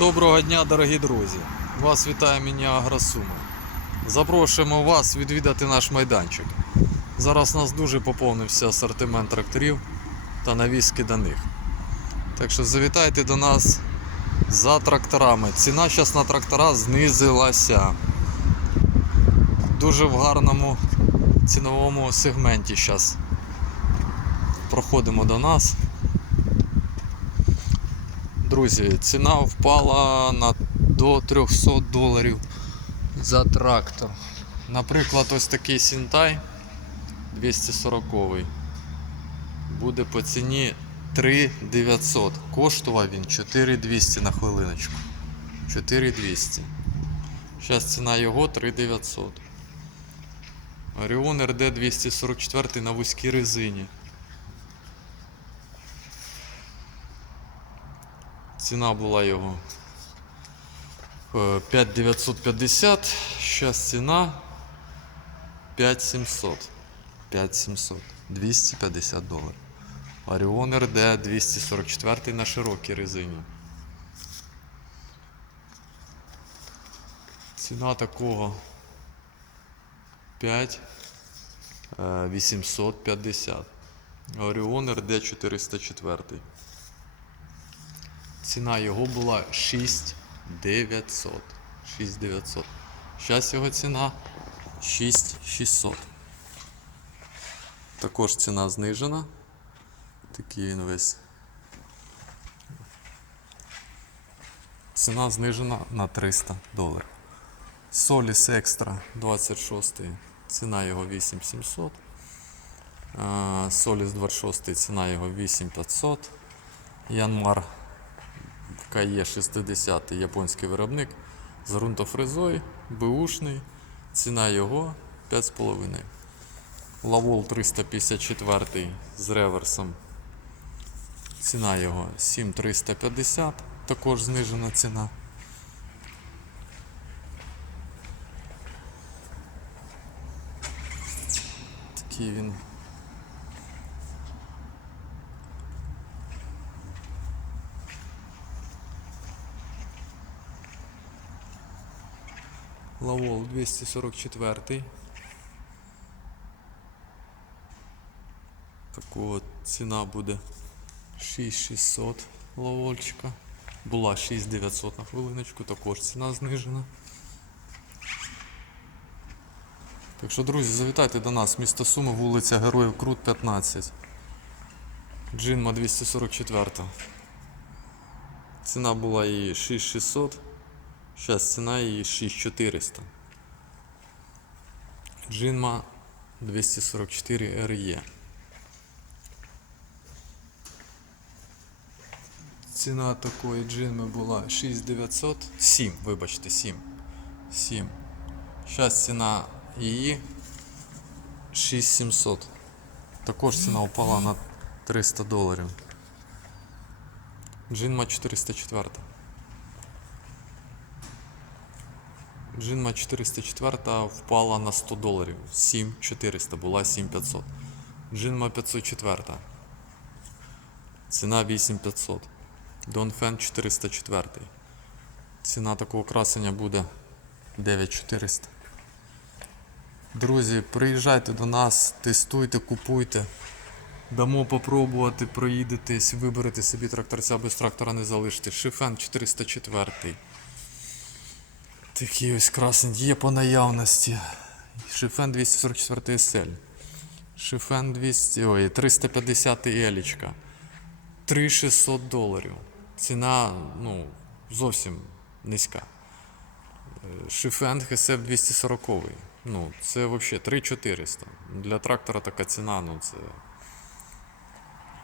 Доброго дня, дорогі друзі! Вас вітає мені Агросума. Запрошуємо вас відвідати наш майданчик. Зараз у нас дуже поповнився асортимент тракторів та навіски до них. Так що завітайте до нас за тракторами. Ціна зараз на трактора знизилася. Дуже в гарному ціновому сегменті зараз проходимо до нас. Друзі, ціна впала на до 300 доларів за трактор. Наприклад, ось такий Сінтай 240 буде по ціні 3900. Коштував він 4200 на хвилиночку. 4200. Зараз ціна його 3900. Orion RD 244 на вузькій резині. Ціна була його е, 5950, зараз ціна 5700. 5700. 250 доларів. Orion RD 244 на широкій резині. Ціна такого 5 е, 850. Orion RD 404. Ціна його була 6900. 6900. Зараз його ціна 6600. Також ціна знижена. Такий він весь. Ціна знижена на 300 доларів. Solis Extra 26. Ціна його 8700. А, Solis 26 ціна його 8500. Янмар КЕ 60 японський виробник з ґрунтофрезою, бушний, ціна його 5,5. Лавол 354 з реверсом. Ціна його 7350, також знижена ціна. Такий він Лавол 244. Такого ціна буде 6600 лавольчика. Була 6900 на хвилиночку, також ціна знижена. Так що, друзі, завітайте до нас, місто Суми, вулиця Героїв Крут 15. Джинма 244. Ціна була її 6600. Зараз ціна її 6400. Джинма 244 RE. Ціна такої джинми була 6900. 7, вибачте, 7. 7. Зараз ціна її 6700. Також ціна упала на 300 доларів. Джинма 404. Джинма 404 впала на 100 доларів. 7400 була 7500. Джинма 504. Ціна 8500. Донфен 404. Ціна такого красення буде 9400. Друзі, приїжджайте до нас, тестуйте, купуйте. Дамо попробувати, проїдетесь, виберете собі тракторця, без трактора не залишите. Шифен 404. Такий ось красень є по наявності. Шифен 244 SL. Шифен 200, ой, 350 елічка. 3600 доларів. Ціна ну, зовсім низька. Шифен ХСФ 240. Ну, це взагалі 3400. Для трактора така ціна, ну це.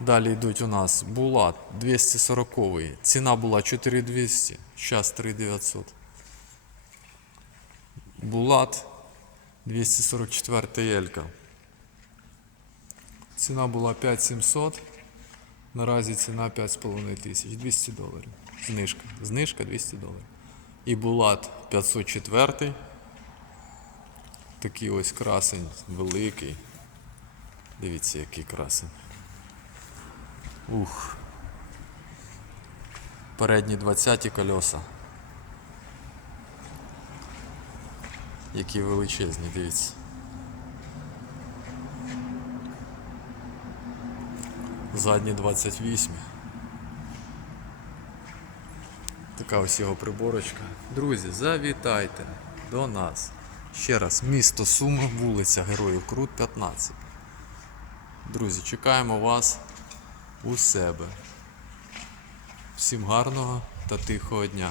Далі йдуть у нас Булат 240. Ціна була 4200, зараз 3900. Булат 244 Елька. Ціна була 5700. Наразі ціна 5,5 тисяч, 200 доларів. Знижка. Знижка 200 доларів. І Булат 504. Такий ось красень великий. Дивіться, який красень. Ух. Передні 20 колеса. Які величезні, дивіться. Задні 28. Така ось його приборочка. Друзі, завітайте до нас. Ще раз, місто Суми, вулиця Героїв Крут 15. Друзі, чекаємо вас у себе. Всім гарного та тихого дня.